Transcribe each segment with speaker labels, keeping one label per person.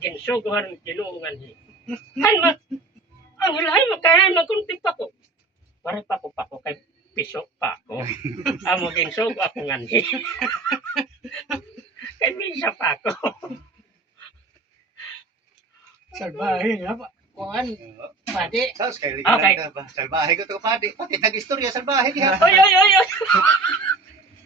Speaker 1: ginsog harang tinungan ni. Ay, ma, ang hulay, makahay, magkunti pa ko. Pare pa ko pa ko, kay piso pa ko. Amo ginsog ako nga ni. kay misa pa ko.
Speaker 2: Salbahe, lapa.
Speaker 1: Kuan, pati.
Speaker 3: Sa, kay likaan okay. na ba? Salbahe ko ito, pati. Pati, nag-istorya, salbahe. Oy,
Speaker 1: oy, oy, oy.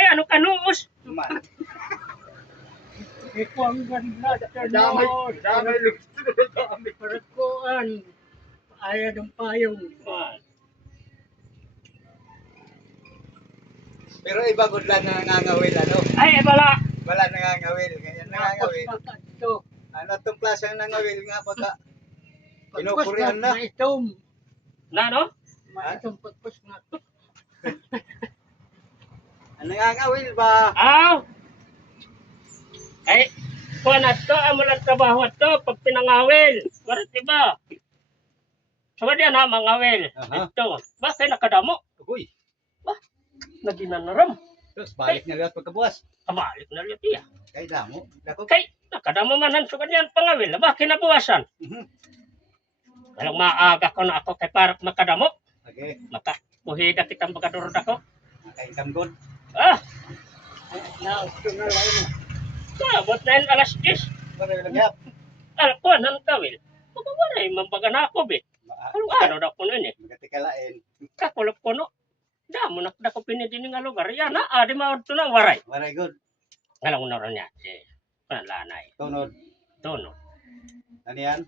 Speaker 1: tay ano kanuos.
Speaker 2: Ikaw ang ganda,
Speaker 3: Dr. Damay, damay
Speaker 2: Parang ko ang paayad ang payong man.
Speaker 3: Pero iba e, ko lang na nangangawil, ano? Ay, iba la. Wala nangangawil, ngayon nangangawil. Ano itong klase ang nangawil nga po ta? Pinukurian na.
Speaker 1: Maitom. Na, no?
Speaker 2: Maitom, pagpas nga.
Speaker 3: Nangangawil ba?
Speaker 1: Aw. Ay, kung ato ang mula trabaho ato pag pinangawil. Pero diba? Sama so, diyan ha, mangawil. Uh -huh. Ito. Ba, kayo nakadamo? Uy. balik
Speaker 3: na liyot pagkabuas.
Speaker 1: Balik na liyot iya. Kay damo? Dako? Kay, nakadamo man ang sugan niyan pangawil. Ba, kinabuasan. Uh -huh. Alam, maaga ko na ako par kay para
Speaker 2: Tabot
Speaker 1: na yung alas 10.
Speaker 3: Alam
Speaker 1: ko, anong kawil? Pagawala yung mambaga na ako, be. Anong araw na ako nun eh?
Speaker 3: Magatikalain.
Speaker 1: Kakulap ko, no? Damo na ako pinidin yung lugar. Yan na, adi maod to ng waray. Waray good. Alam na rin yan. Eh, panalanay. Tunod. Tunod. Ano yan?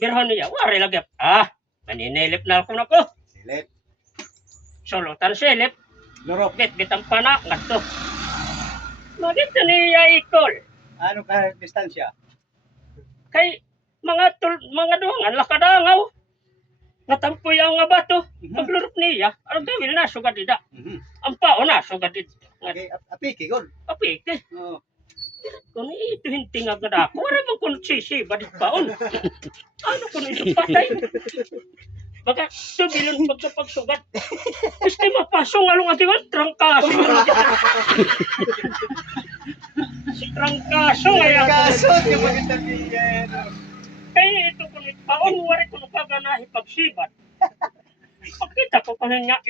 Speaker 1: Waray lagi. Ah, maninilip na ako na ko. Silip. Solotan silip. Loroknet, bitang pana, ngato. Magit sa niya ikol.
Speaker 3: Ano ka distansya?
Speaker 1: Kay mga tul mga doang, ang kadangaw. Natampoy ang ba ito? Mm -hmm. Ang niya, ano gawin na sugat ida? Mm -hmm. Ampa ona sugat ida.
Speaker 3: Okay, A apike, gol. A apike. Oh.
Speaker 1: Dito, nito, kung oh. ito hindi nga ako, wala mong kung sisi ba di paon? ano kung ito patay? Baka tubilon pagkapagsugat. Tapos kayo mapasong alung ati ko, trangkaso. Si trangkaso nga yan.
Speaker 2: Trangkaso, di mo
Speaker 1: Eh, ito kung ito, paon kung rin kung pagkanahipagsibat. Pagkita ko kung nga